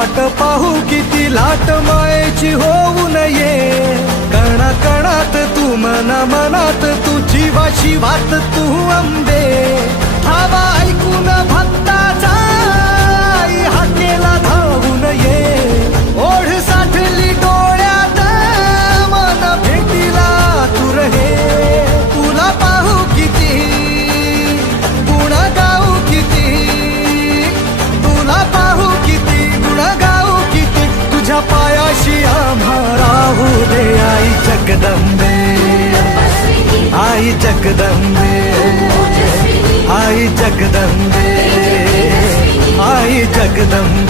वाट पाहू किती लाट मायेची होऊ नये कणा कणात तू मना मनात तू जीवाशी वात तू अंबे धावा ऐकून भक्ताचा आई हाकेला धावून ये ओढ साठली डोळ्यात मन भेटीला तू रहे तुला पाहू किती गुण गाऊ किती तुला पाहू किती गुण गाऊ किती तुझ्या पायाशी आम्हा राहू दे आई जगदंबे आई जगदंबे आई जगदंबे आई जगदंबे